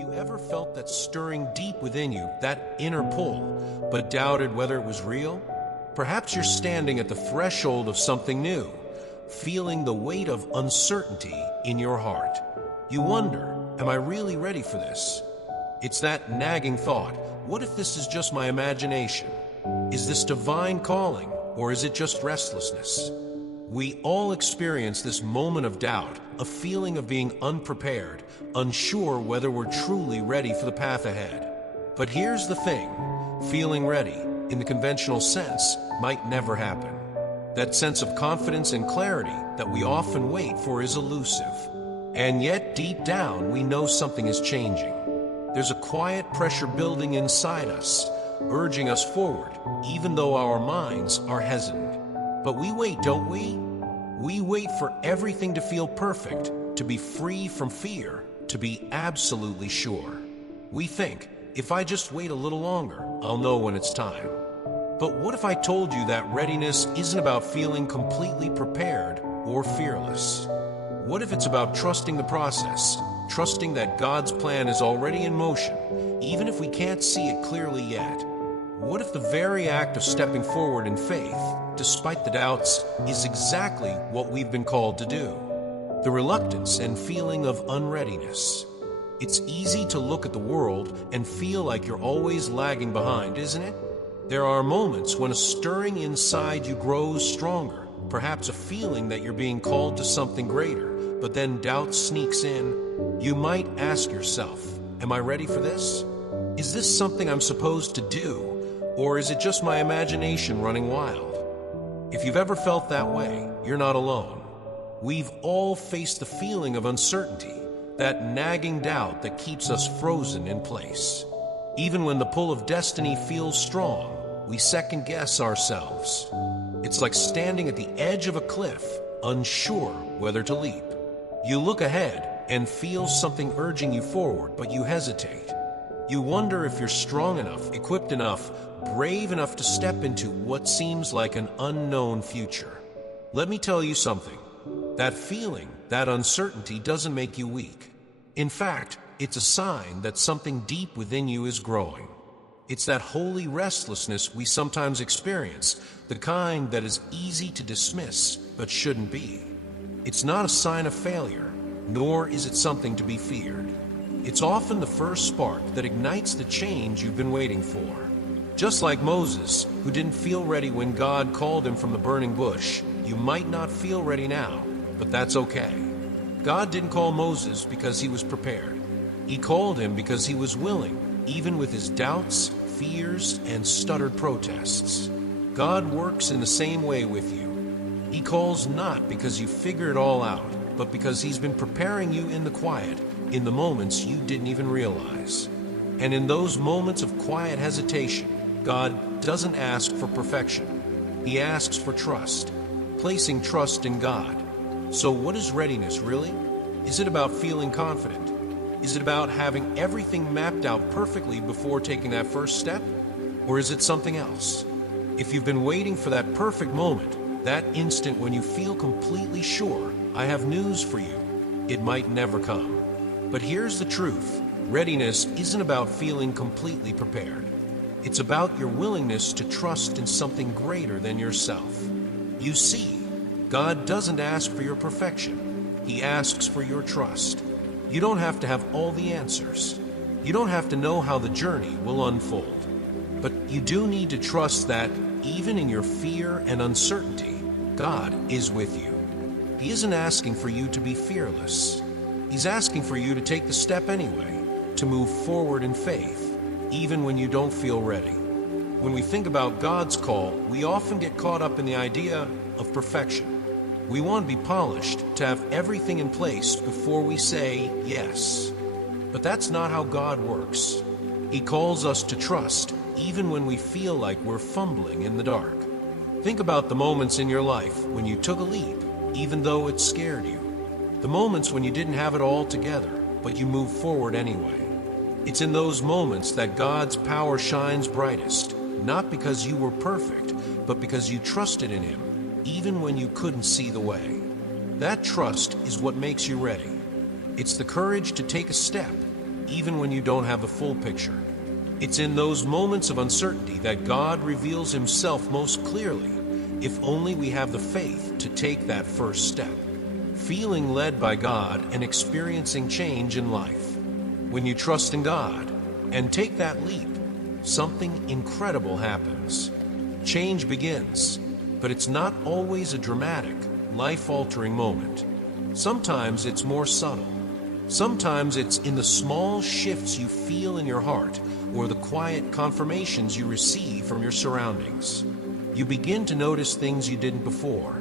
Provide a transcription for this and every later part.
you ever felt that stirring deep within you, that inner pull, but doubted whether it was real? Perhaps you're standing at the threshold of something new, feeling the weight of uncertainty in your heart. You wonder, am I really ready for this? It's that nagging thought, what if this is just my imagination? Is this divine calling, or is it just restlessness? We all experience this moment of doubt, a feeling of being unprepared, unsure whether we're truly ready for the path ahead. But here's the thing, feeling ready, in the conventional sense, might never happen. That sense of confidence and clarity that we often wait for is elusive. And yet, deep down, we know something is changing. There's a quiet pressure building inside us, urging us forward, even though our minds are hesitant. But we wait, don't we? We wait for everything to feel perfect, to be free from fear, to be absolutely sure. We think, if I just wait a little longer, I'll know when it's time. But what if I told you that readiness isn't about feeling completely prepared or fearless? What if it's about trusting the process, trusting that God's plan is already in motion, even if we can't see it clearly yet? What if the very act of stepping forward in faith, despite the doubts, is exactly what we've been called to do? The reluctance and feeling of unreadiness. It's easy to look at the world and feel like you're always lagging behind, isn't it? There are moments when a stirring inside you grows stronger, perhaps a feeling that you're being called to something greater, but then doubt sneaks in. You might ask yourself, am I ready for this? Is this something I'm supposed to do? Or is it just my imagination running wild? If you've ever felt that way, you're not alone. We've all faced the feeling of uncertainty, that nagging doubt that keeps us frozen in place. Even when the pull of destiny feels strong, we second-guess ourselves. It's like standing at the edge of a cliff, unsure whether to leap. You look ahead and feel something urging you forward, but you hesitate. You wonder if you're strong enough, equipped enough, brave enough to step into what seems like an unknown future. Let me tell you something. That feeling, that uncertainty doesn't make you weak. In fact, it's a sign that something deep within you is growing. It's that holy restlessness we sometimes experience, the kind that is easy to dismiss but shouldn't be. It's not a sign of failure, nor is it something to be feared. It's often the first spark that ignites the change you've been waiting for. Just like Moses, who didn't feel ready when God called him from the burning bush, you might not feel ready now, but that's okay. God didn't call Moses because he was prepared. He called him because he was willing, even with his doubts, fears, and stuttered protests. God works in the same way with you. He calls not because you figure it all out, but because he's been preparing you in the quiet, in the moments you didn't even realize. And in those moments of quiet hesitation, God doesn't ask for perfection. He asks for trust, placing trust in God. So what is readiness really? Is it about feeling confident? Is it about having everything mapped out perfectly before taking that first step? Or is it something else? If you've been waiting for that perfect moment, that instant when you feel completely sure, I have news for you. It might never come. But here's the truth. Readiness isn't about feeling completely prepared. It's about your willingness to trust in something greater than yourself. You see, God doesn't ask for your perfection. He asks for your trust. You don't have to have all the answers. You don't have to know how the journey will unfold. But you do need to trust that, even in your fear and uncertainty, God is with you. He isn't asking for you to be fearless. He's asking for you to take the step anyway, to move forward in faith, even when you don't feel ready. When we think about God's call, we often get caught up in the idea of perfection. We want to be polished, to have everything in place before we say yes. But that's not how God works. He calls us to trust, even when we feel like we're fumbling in the dark. Think about the moments in your life when you took a leap, even though it scared you. The moments when you didn't have it all together, but you moved forward anyway. It's in those moments that God's power shines brightest, not because you were perfect, but because you trusted in Him, even when you couldn't see the way. That trust is what makes you ready. It's the courage to take a step, even when you don't have the full picture. It's in those moments of uncertainty that God reveals himself most clearly, if only we have the faith to take that first step. Feeling led by God and experiencing change in life. When you trust in God and take that leap, something incredible happens. Change begins, but it's not always a dramatic, life-altering moment. Sometimes it's more subtle. Sometimes it's in the small shifts you feel in your heart or the quiet confirmations you receive from your surroundings. You begin to notice things you didn't before.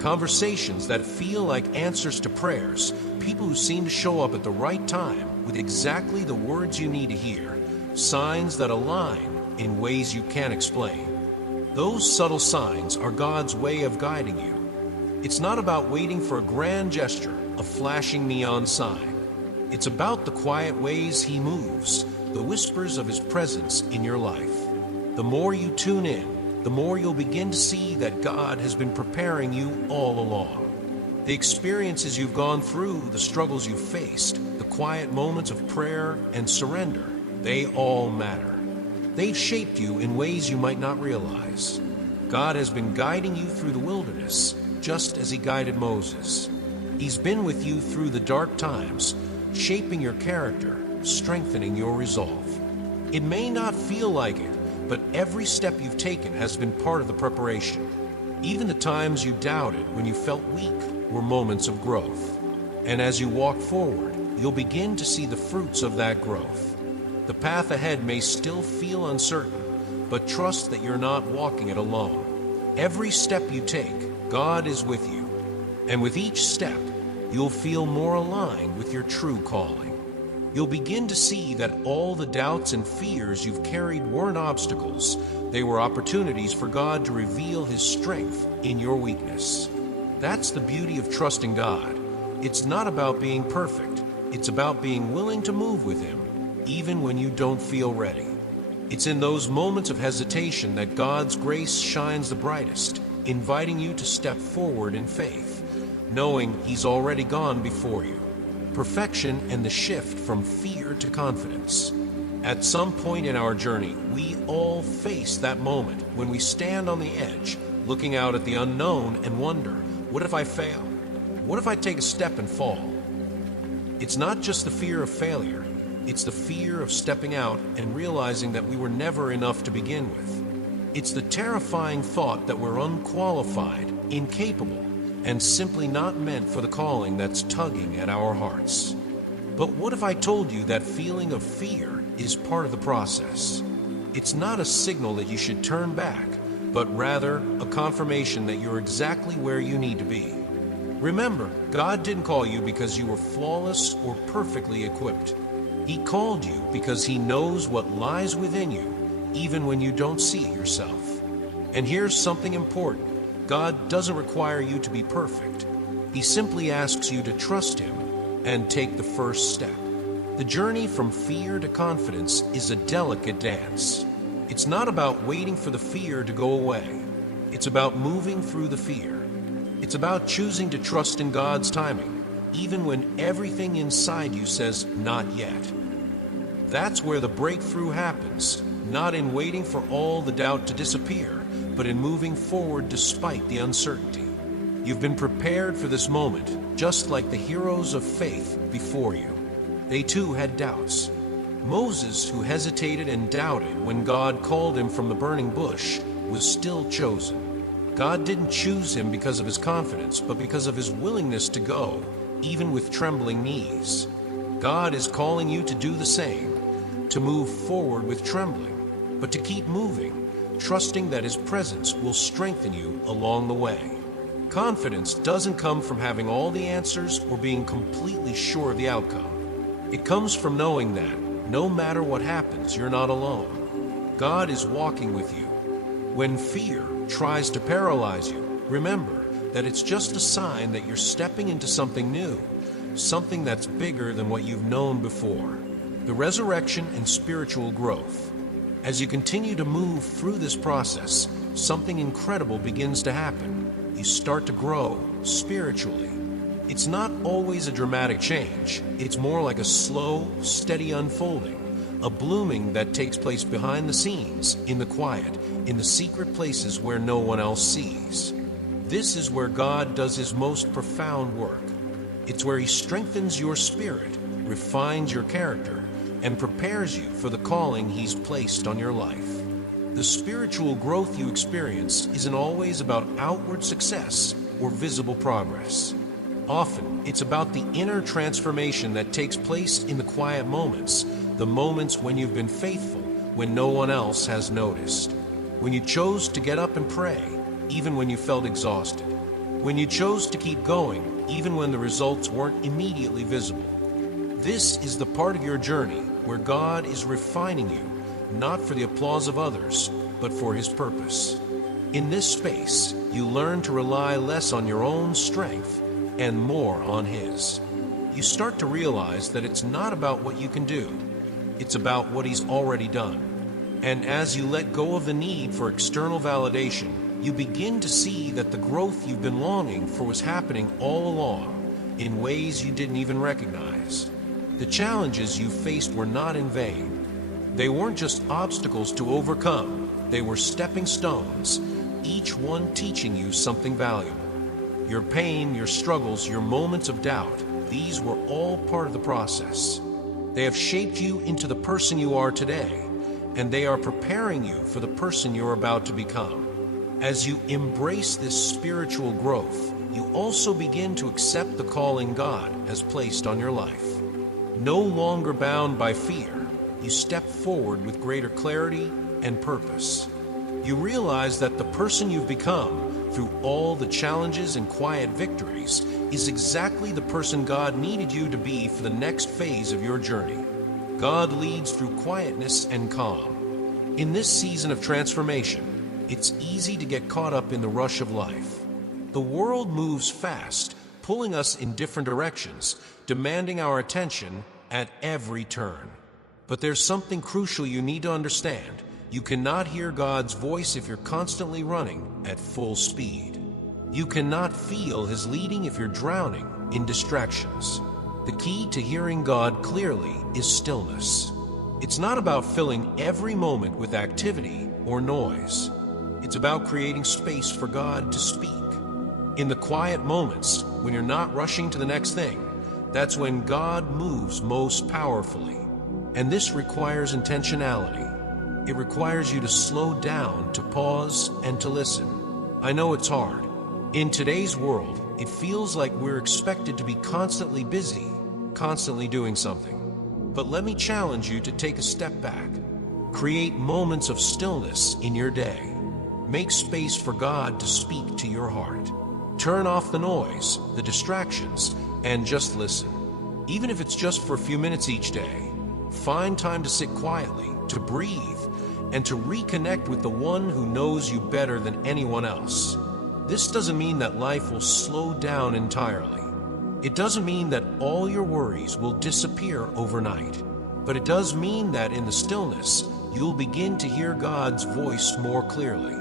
Conversations that feel like answers to prayers, people who seem to show up at the right time with exactly the words you need to hear, signs that align in ways you can't explain. Those subtle signs are God's way of guiding you. It's not about waiting for a grand gesture, a flashing neon sign. It's about the quiet ways he moves, the whispers of his presence in your life. The more you tune in, the more you'll begin to see that God has been preparing you all along. The experiences you've gone through, the struggles you've faced, the quiet moments of prayer and surrender, they all matter. They've shaped you in ways you might not realize. God has been guiding you through the wilderness, just as he guided Moses. He's been with you through the dark times, shaping your character, strengthening your resolve. It may not feel like it, but every step you've taken has been part of the preparation. Even the times you doubted when you felt weak were moments of growth. And as you walk forward, you'll begin to see the fruits of that growth. The path ahead may still feel uncertain, but trust that you're not walking it alone. Every step you take, God is with you. And with each step, you'll feel more aligned with your true calling. You'll begin to see that all the doubts and fears you've carried weren't obstacles. They were opportunities for God to reveal his strength in your weakness. That's the beauty of trusting God. It's not about being perfect. It's about being willing to move with him, even when you don't feel ready. It's in those moments of hesitation that God's grace shines the brightest, inviting you to step forward in faith, knowing he's already gone before you. Perfection and the shift from fear to confidence. At some point in our journey, we all face that moment when we stand on the edge, looking out at the unknown and wonder, what if I fail? What if I take a step and fall? It's not just the fear of failure, it's the fear of stepping out and realizing that we were never enough to begin with. It's the terrifying thought that we're unqualified, incapable, and simply not meant for the calling that's tugging at our hearts. But what if I told you that feeling of fear is part of the process? It's not a signal that you should turn back, but rather a confirmation that you're exactly where you need to be. Remember, God didn't call you because you were flawless or perfectly equipped. He called you because he knows what lies within you, even when you don't see it yourself. And here's something important. God doesn't require you to be perfect. He simply asks you to trust him and take the first step. The journey from fear to confidence is a delicate dance. It's not about waiting for the fear to go away. It's about moving through the fear. It's about choosing to trust in God's timing, even when everything inside you says, not yet. That's where the breakthrough happens, not in waiting for all the doubt to disappear, but in moving forward despite the uncertainty. You've been prepared for this moment, just like the heroes of faith before you. They too had doubts. Moses, who hesitated and doubted when God called him from the burning bush, was still chosen. God didn't choose him because of his confidence, but because of his willingness to go, even with trembling knees. God is calling you to do the same, to move forward with trembling, but to keep moving, trusting that his presence will strengthen you along the way. Confidence doesn't come from having all the answers or being completely sure of the outcome. It comes from knowing that, no matter what happens, you're not alone. God is walking with you. When fear tries to paralyze you, remember that it's just a sign that you're stepping into something new, something that's bigger than what you've known before. The resurrection and spiritual growth. As you continue to move through this process, something incredible begins to happen. You start to grow spiritually. It's not always a dramatic change. It's more like a slow, steady unfolding, a blooming that takes place behind the scenes, in the quiet, in the secret places where no one else sees. This is where God does his most profound work. It's where he strengthens your spirit, refines your character, and prepares you for the calling he's placed on your life. The spiritual growth you experience isn't always about outward success or visible progress. Often, it's about the inner transformation that takes place in the quiet moments, the moments when you've been faithful, when no one else has noticed. When you chose to get up and pray, even when you felt exhausted. When you chose to keep going, even when the results weren't immediately visible. This is the part of your journey where God is refining you, not for the applause of others, but for his purpose. In this space, you learn to rely less on your own strength and more on his. You start to realize that it's not about what you can do, it's about what he's already done. And as you let go of the need for external validation, you begin to see that the growth you've been longing for was happening all along, in ways you didn't even recognize. The challenges you faced were not in vain. They weren't just obstacles to overcome, they were stepping stones, each one teaching you something valuable. Your pain, your struggles, your moments of doubt, these were all part of the process. They have shaped you into the person you are today, and they are preparing you for the person you're about to become. As you embrace this spiritual growth, you also begin to accept the calling God has placed on your life. No longer bound by fear, you step forward with greater clarity and purpose. You realize that the person you've become, through all the challenges and quiet victories, is exactly the person God needed you to be for the next phase of your journey. God leads through quietness and calm. In this season of transformation, it's easy to get caught up in the rush of life. The world moves fast, pulling us in different directions, demanding our attention at every turn. But there's something crucial you need to understand. You cannot hear God's voice if you're constantly running at full speed. You cannot feel his leading if you're drowning in distractions. The key to hearing God clearly is stillness. It's not about filling every moment with activity or noise. It's about creating space for God to speak. In the quiet moments, when you're not rushing to the next thing, that's when God moves most powerfully. And this requires intentionality. It requires you to slow down, to pause, and to listen. I know it's hard. In today's world, it feels like we're expected to be constantly busy, constantly doing something. But let me challenge you to take a step back. Create moments of stillness in your day. Make space for God to speak to your heart. Turn off the noise, the distractions, and just listen. Even if it's just for a few minutes each day, find time to sit quietly, to breathe, and to reconnect with the one who knows you better than anyone else. This doesn't mean that life will slow down entirely. It doesn't mean that all your worries will disappear overnight. But it does mean that in the stillness, you'll begin to hear God's voice more clearly.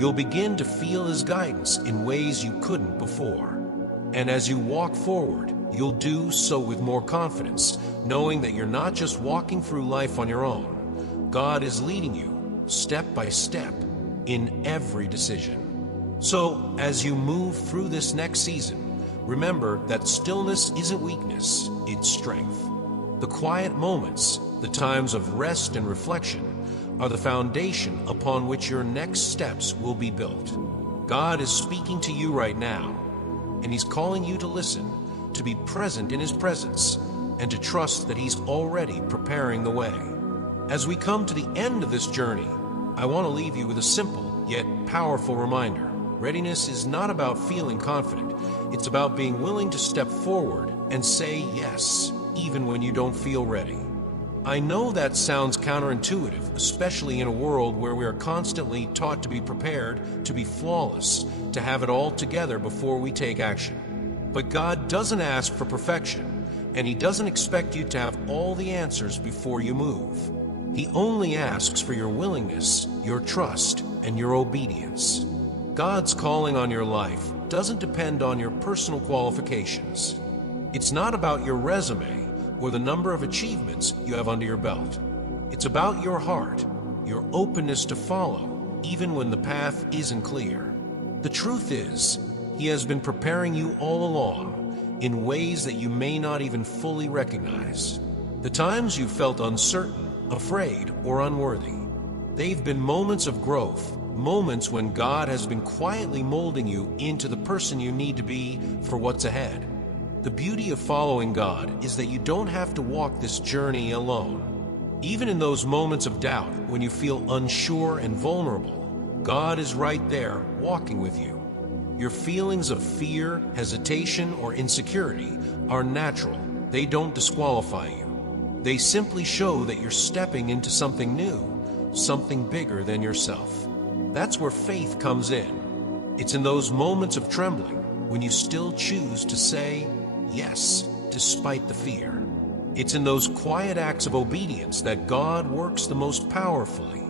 You'll begin to feel his guidance in ways you couldn't before. And as you walk forward, you'll do so with more confidence, knowing that you're not just walking through life on your own. God is leading you, step by step, in every decision. So, as you move through this next season, remember that stillness isn't weakness, it's strength. The quiet moments, the times of rest and reflection, are the foundation upon which your next steps will be built. God is speaking to you right now, and he's calling you to listen, to be present in his presence, and to trust that he's already preparing the way. As we come to the end of this journey, I want to leave you with a simple yet powerful reminder. Readiness is not about feeling confident. It's about being willing to step forward and say yes, even when you don't feel ready. I know that sounds counterintuitive, especially in a world where we are constantly taught to be prepared, to be flawless, to have it all together before we take action. But God doesn't ask for perfection, and he doesn't expect you to have all the answers before you move. He only asks for your willingness, your trust, and your obedience. God's calling on your life doesn't depend on your personal qualifications. It's not about your resume or the number of achievements you have under your belt. It's about your heart, your openness to follow, even when the path isn't clear. The truth is, He has been preparing you all along in ways that you may not even fully recognize. The times you felt uncertain, afraid, or unworthy, they've been moments of growth, moments when God has been quietly molding you into the person you need to be for what's ahead. The beauty of following God is that you don't have to walk this journey alone. Even in those moments of doubt, when you feel unsure and vulnerable, God is right there walking with you. Your feelings of fear, hesitation, or insecurity are natural. They don't disqualify you. They simply show that you're stepping into something new, something bigger than yourself. That's where faith comes in. It's in those moments of trembling when you still choose to say yes, despite the fear. It's in those quiet acts of obedience that God works the most powerfully.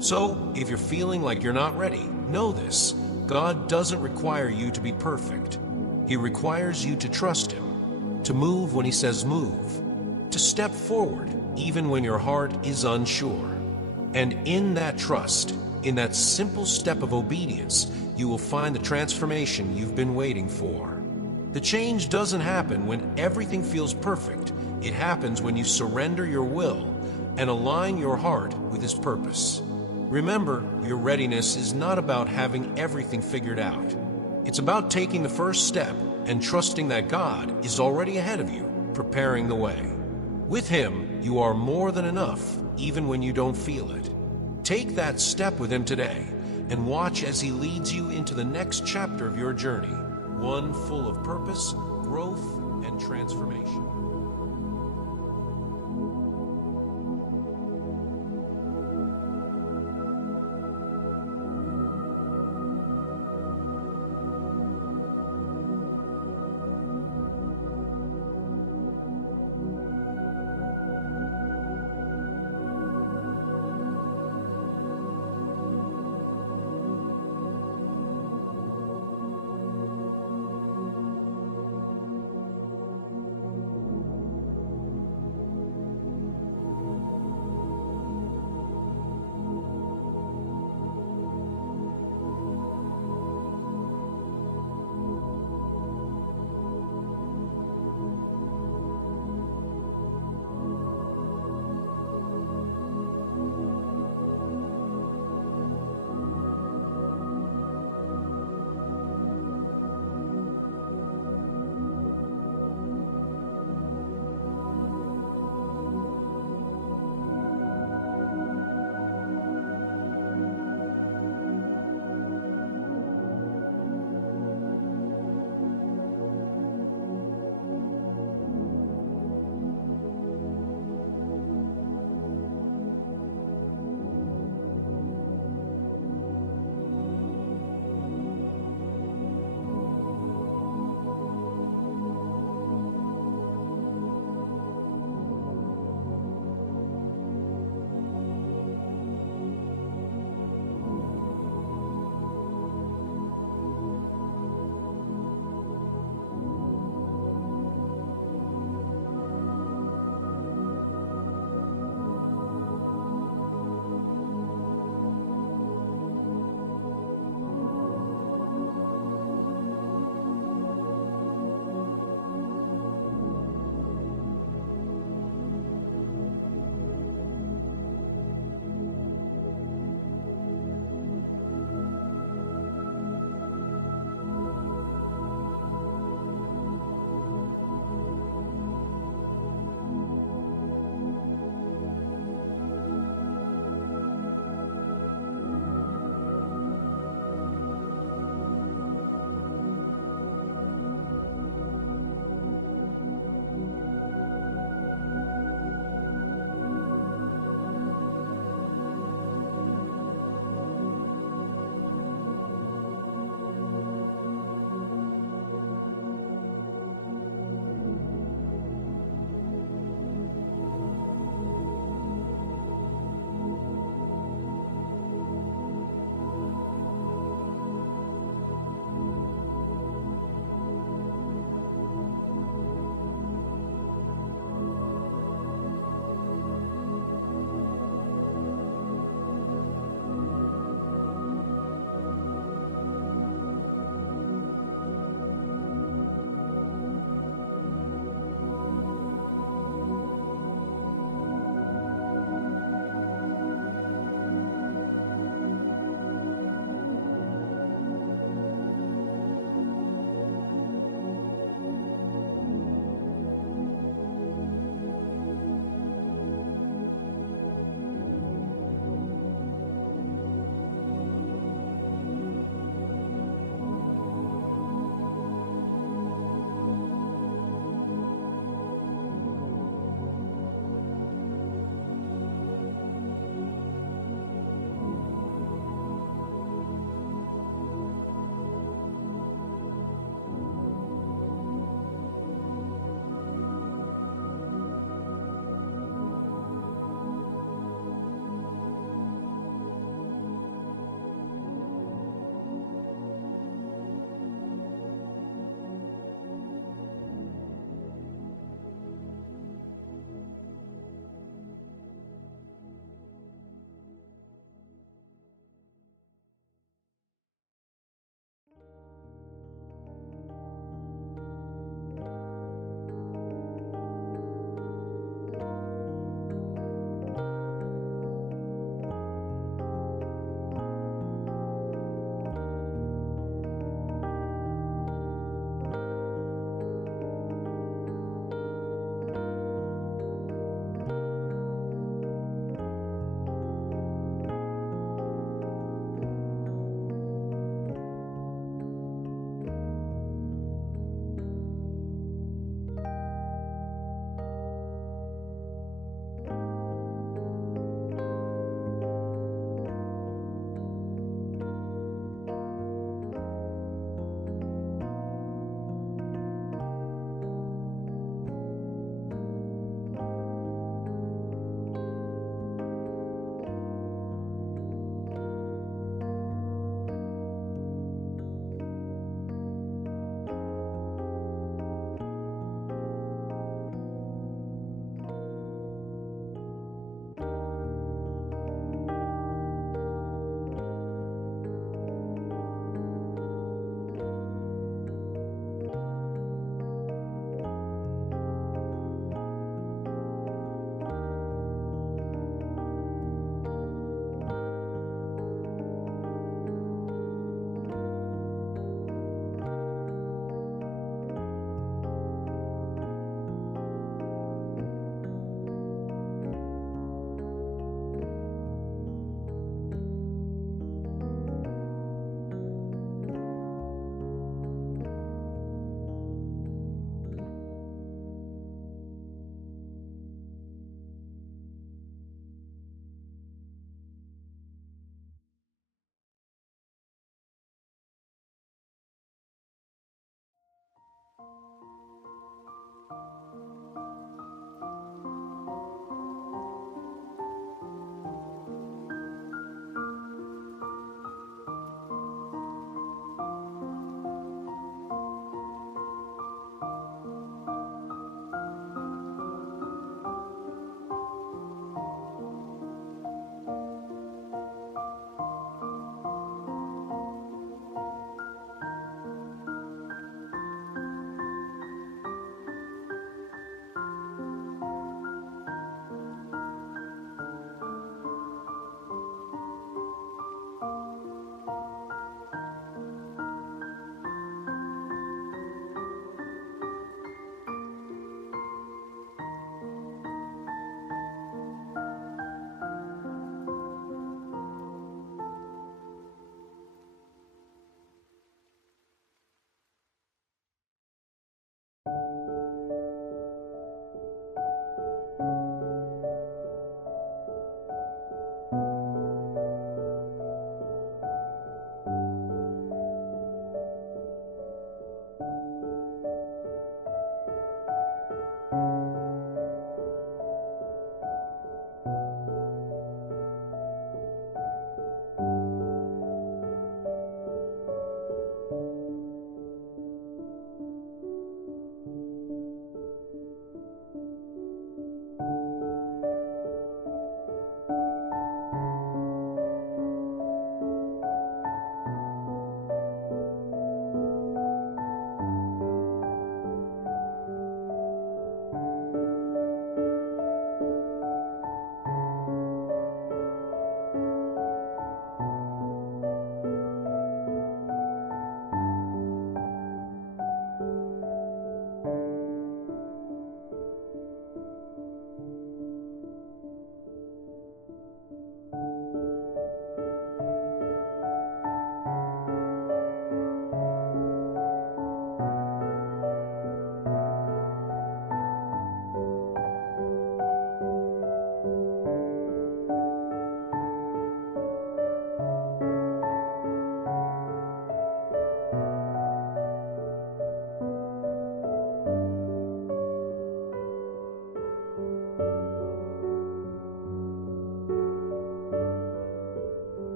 So, if you're feeling like you're not ready, know this: God doesn't require you to be perfect. He requires you to trust Him, to move when He says move, to step forward even when your heart is unsure. And in that trust, in that simple step of obedience, you will find the transformation you've been waiting for. The change doesn't happen when everything feels perfect. It happens when you surrender your will and align your heart with His purpose. Remember, your readiness is not about having everything figured out. It's about taking the first step and trusting that God is already ahead of you, preparing the way. With Him, you are more than enough, even when you don't feel it. Take that step with Him today and watch as He leads you into the next chapter of your journey, one full of purpose, growth, and transformation.